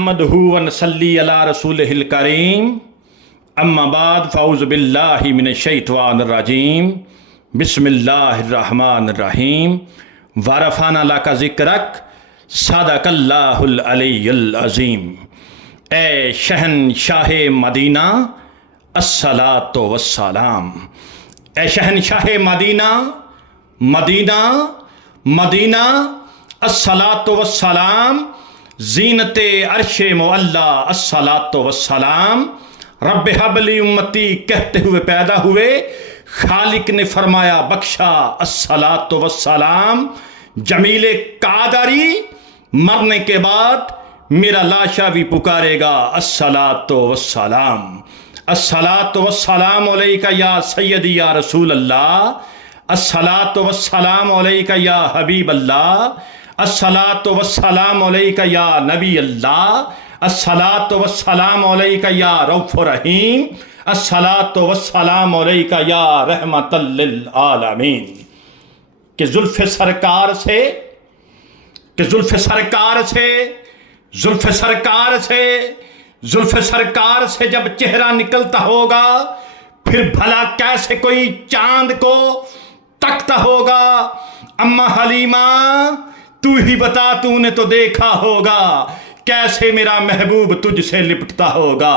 نحمدہ و نصلی علی رسولہ الکریم اما بعد فاعوذ باللہ من الشیطان الرجیم بسم اللہ الرحمن الرحیم ورفعنا لک ذکرک صدق اللہ العلی العظیم۔ اے شہنشاہ مدینہ الصلاۃ والسلام، اے شہنشاہ مدینہ مدینہ مدینہ الصلاۃ والسلام، زینت عرش معلا الصلاۃ والسلام۔ رب حب لی امتی کہتے ہوئے پیدا ہوئے، خالق نے فرمایا بخشا الصلاۃ والسلام۔ جمیل قادری مرنے کے بعد میرا لاشا بھی پکارے گا الصلاۃ والسلام۔ الصلاۃ والسلام علیکہ یا سیدی یا رسول اللہ، الصلاۃ والسلام علیکہ یا حبیب اللہ، الصلاۃ والسلام علیکہ یا نبی اللہ، الصلاۃ والسلام علیکہ یا رؤوف رحیم، الصلاۃ والسلام علیکہ یا رحمت للعالمین۔ کہ زلف سرکار سے زلف سرکار سے جب چہرہ نکلتا ہوگا، پھر بھلا کیسے کوئی چاند کو تکتا ہوگا۔ اما حلیمہ تو ہی بتا، تو نے تو دیکھا ہوگا کیسے میرا محبوب تجھ سے لپٹتا ہوگا۔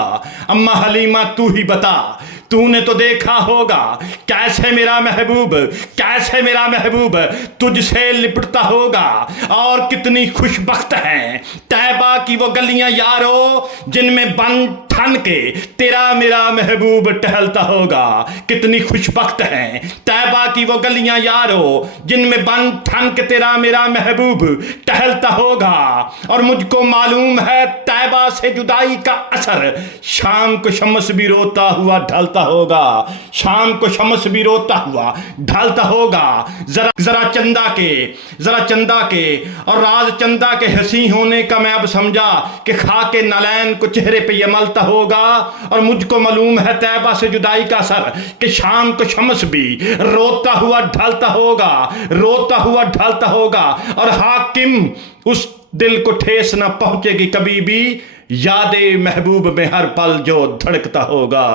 اما حلیمہ تو ہی بتا، تو نے تو دیکھا ہوگا کیسے میرا محبوب تجھ سے لپٹتا ہوگا۔ اور کتنی خوش بخت ہیں طیبہ کی وہ گلیاں یارو، جن میں بن ٹھن کے تیرا میرا محبوب ٹہلتا ہوگا۔ کتنی خوش بخت ہیں طیبہ کی وہ گلیاں یارو، جن میں بن ٹھن کے تیرا میرا محبوب ٹہلتا ہوگا۔ اور مجھ کو معلوم ہے طیبہ سے جدائی کا اثر شام کو شمس بھی روتا ہوا ڈھلتا ہوگا، شام کو شمس بھی روتا ہوا ڈھلتا ہوگا۔ ذرا چندہ کے اور راز چندہ کے حسین ہونے کا میں اب سمجھا کہ خاک نالین کو چہرے پہ یہ ملتا ہوگا۔ اور مجھ کو معلوم ہے طیبہ سے جدائی کا اثر کہ شام کو شمس بھی روتا ہوا ڈھلتا ہوگا۔ اور حاکم اس دل کو ٹھیس نہ پہنچے گی کبھی بھی، یاد محبوب میں ہر پل جو دھڑکتا ہوگا۔